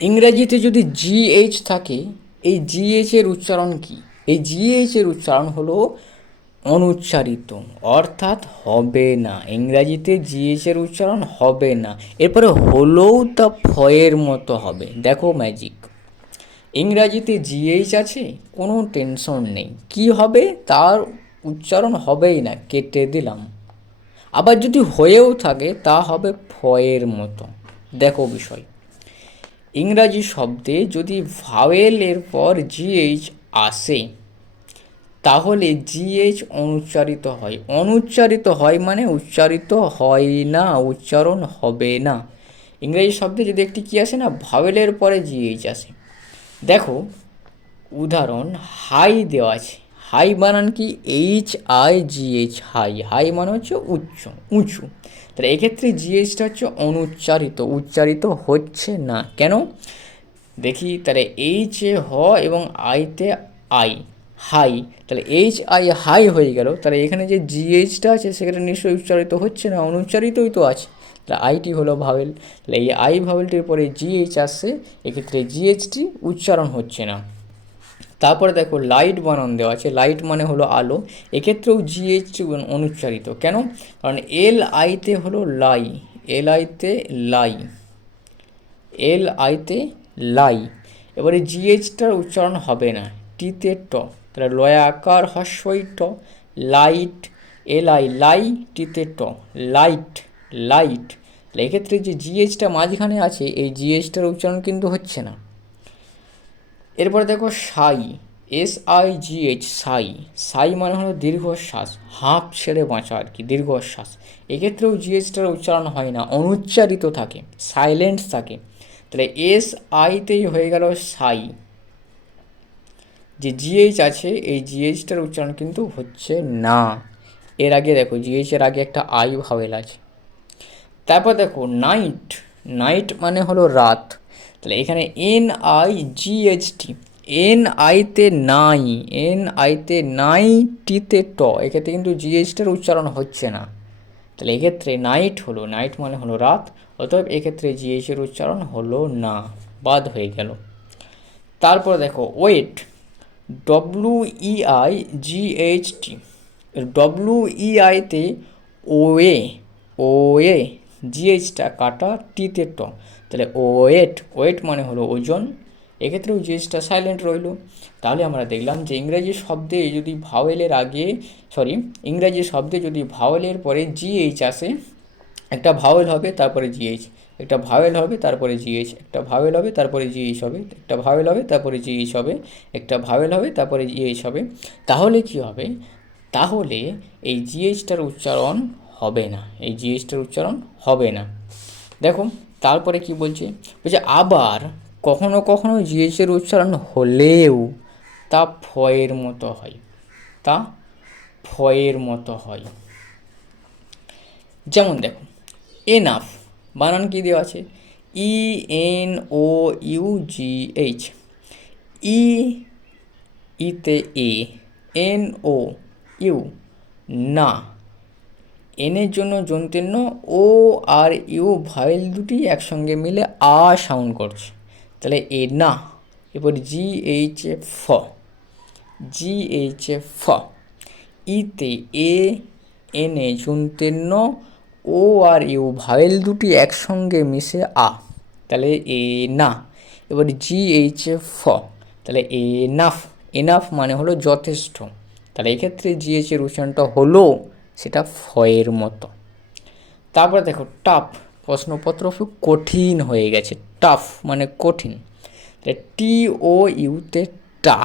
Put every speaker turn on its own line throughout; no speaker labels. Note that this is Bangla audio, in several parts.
ইংরেজিতে যদি জিএইচ থাকে, এই জিএইচ এর উচ্চারণ কি? এই জিএইচ এর উচ্চারণ হলো অনুচ্চারিত, অর্থাৎ হবে না। ইংরাজিতে জিএইচ এর উচ্চারণ হবে না। এরপরে হলেও তা ফয়ের মতো হবে। দেখো ম্যাজিক ইংরাজিতে জিএইচ আছে, কোনো টেনশন নেই। কি হবে? তার উচ্চারণ হবেই না, কেটে দিলাম। আবার যদি হয়েও থাকে, তা হবে ফয়ের মতো। দেখো বিষয়। ইংরাজি শব্দে যদি ভাওয়েলের পর জিএইচ আসে, তাহলে জিএইচ অনুচ্চারিত হয়। অনুচ্চারিত হয় মানে উচ্চারিত হয় না, উচ্চারণ হবে না। ইংরেজি শব্দে যদি একটি কী আসে না ভাওয়েলের পরে জিএইচ আসে। দেখো, উদাহরণ হাই দেওয়া আছে। হাই বানান কি? H I GH high. High মানে হচ্ছে উচ্চ, উঁচু। তাহলে এক্ষেত্রে জিএইচটা হচ্ছে অনুচ্চারিত। উচ্চারিত হচ্ছে না। কেন? দেখি, তাহলে এইচ এ হ এবং আইতে আই হাই। তাহলে এইচ আই হাই হয়ে গেল। তাহলে এখানে যে জিএইচটা আছে, সেখানে নিশ্চয়ই উচ্চারিত হচ্ছে না, অনুচ্চারিতই তো আছে। তাহলে আইটি হলো ভাওয়েল। তাহলে এই আই ভাওয়েলটির পরে জিএইচ আসছে, এক্ষেত্রে জিএইচটি উচ্চারণ হচ্ছে না। তারপরে দেখো লাইট বানান দেওয়া আছে। লাইট মানে হলো আলো। এক্ষেত্রেও জিএইচ অনুচ্চারিত। কেন? কারণ এল আইতে হলো লাই এল আইতে লাই এল আইতে লাই এবারে জিএইচটার উচ্চারণ হবে না। টিতে ট। তাহলে লয়া আকার, হস্যই ট। লাইট এল আই লাই টিতে ট। লাইট লাইট এক্ষেত্রে যে জিএইচটা মাঝখানে আছে, এই জিএইচটার উচ্চারণ কিন্তু হচ্ছে না। এরপরে দেখো সাই এস আই জি এইচ সাই। সাই মানে হলো দীর্ঘশ্বাস, হাঁপ ছেড়ে বাঁচা আর কি, দীর্ঘশ্বাস। এক্ষেত্রেও জিএইচটার উচ্চারণ হয় না, অনুচ্চারিত থাকে সাইলেন্ট থাকে। তাহলে এস আইতেই হয়ে গেল সাই। যে জিএইচ আছে, এই জিএইচটার উচ্চারণ কিন্তু হচ্ছে না। এর আগে দেখো জিএইচের আগে একটা আই ভাওয়েল আছে। তারপর দেখো নাইট নাইট মানে হলো রাত। তাহলে এখানে এন আই জিএইচটি এন আইতে নাই এন আইতে নাই টিতে ট, এক্ষেত্রে কিন্তু জিএইচটার উচ্চারণ হচ্ছে না। তাহলে এক্ষেত্রে নাইট হলো নাইট মানে হলো রাত, অতএব এক্ষেত্রে জিএইচের উচ্চারণ হলো না, বাদ হয়ে গেল। তারপর দেখো weight W E I GH T W E আইতে ওয়ে ওয়ে জিএইচটা কাটা টিতে ট। তাহলে ওয়েট ওয়েট মানে হলো ওজন। এক্ষেত্রেও জিএসটা সাইলেন্ট রইল, তাহলে আমরা দেখলাম যে ইংরাজি শব্দে যদি ভাওয়েলের আগে সরি ইংরাজি শব্দে যদি ভাওয়েলের পরে জিএইচ আসে, একটা ভাওয়েল হবে, তারপরে জিএইচ একটা ভাওয়েল হবে, তারপরে জিএইচ একটা ভাওয়েল হবে, তারপরে জিএইচ হবে। একটা ভাওয়েল হবে, তারপরে জিএইচ হবে। একটা ভাওয়েল হবে, তারপরে জিএইচ হবে। তাহলে কি হবে? তাহলে এই জিএইচটার উচ্চারণ হবে না। এই জিএইচটার উচ্চারণ হবে না। দেখো তারপরে কি বলছে? বলছে, আবার কখনো কখনো জিএসের উচ্চারণ হলেও তা ফয়ের মতো হয়। তা ফয়ের মতো হয়। যেমন দেখো এনাফ বানান কি দেওয়া আছে? E N O U G H E ইতে এ এন ও ইউ না। এনের জন্য যন্ত্রেণ্য ও আর ইউ ভাইল দুটি একসঙ্গে মিলে আ সাউন্ড করছে। তাহলে এ না, এরপর জি এইচ এ ফ জি এইচ এ ফ ইতে এ এনে যন্ত্রেণ্য ও আর ইউ ভাইল দুটি একসঙ্গে মিশে আ। তাহলে এ না এবার জি এইচ এ ফ তাহলে এ নাফ এনাফ মানে হলো যথেষ্ট। তাহলে এক্ষেত্রে জিএইচ এর উচ্চারণটা হলো সেটা ফয়ের মতো। তারপরে দেখো টাফ প্রশ্নপত্র খুব কঠিন হয়ে গেছে। টাফ মানে কঠিন। টি ও ইউতে টা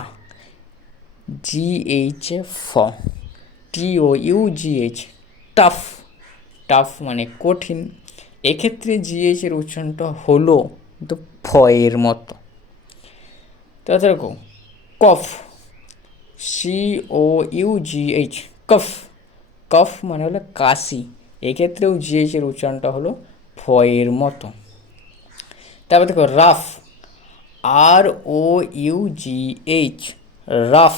জি এইচ এ ফ T O U G H tough tough মানে কঠিন। এক্ষেত্রে জিএইচ এর উচ্চারণটা হলো কিন্তু ফয়ের মতো। দেখো, cough C O U G H cough. Cough মানে হলো কাশি। এক্ষেত্রেও জিএইচের উচ্চারণটা হলো ফয়ের মতো। তারপর দেখো, rough. R O U G H. Rough.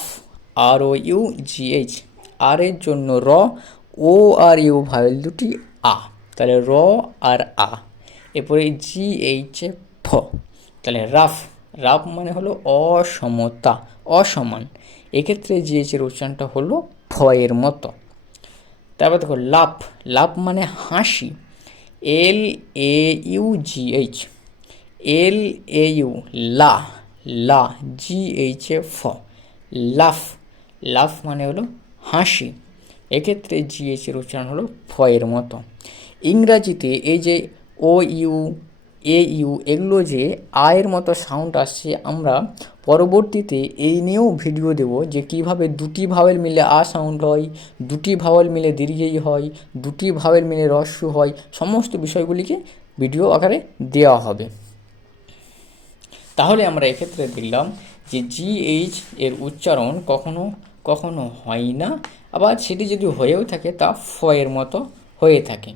R O U G H. R এর জন্য র, ও আর ইউ ভাইল দুটি আ। তাহলে র আর আ। এরপরে জি এইচ এ ফ। তাহলে রাফ। রাফ মানে হলো অসমতা, অসমান। এক্ষেত্রে জিএচের উচ্চারণটা হলো ফয়ের মতো। তারপর দেখো লাভ লাভ মানে হাসি, L A U G H, L A U, লা লা, জি এইচ এ ফ, লাফ লাফ মানে হলো হাসি, এক্ষেত্রে জি এর উচ্চারণ হলো ফয়ের মতো। ইংরাজিতে এই যে ও ইউ এ ইউ এগুলো যে আয়ের মতো সাউন্ড আসছে, আমরা পরবর্তীতে এই নিয়েও ভিডিও দেব যে কীভাবে দুটি ভাওয়েল মিলে আ সাউন্ড হয়, দুটি ভাওয়েল মিলে দীর্ঘই হয়, দুটি ভাওয়েল মিলে রস্য হয়, সমস্ত বিষয়গুলিকে ভিডিও আকারে দেওয়া হবে। তাহলে আমরা এক্ষেত্রে দেখলাম যে জিএইচ এর উচ্চারণ কখনো কখনো হয় না, আবার সেটি যদি হয়েও থাকে তা ফ এর মতো হয়ে থাকে।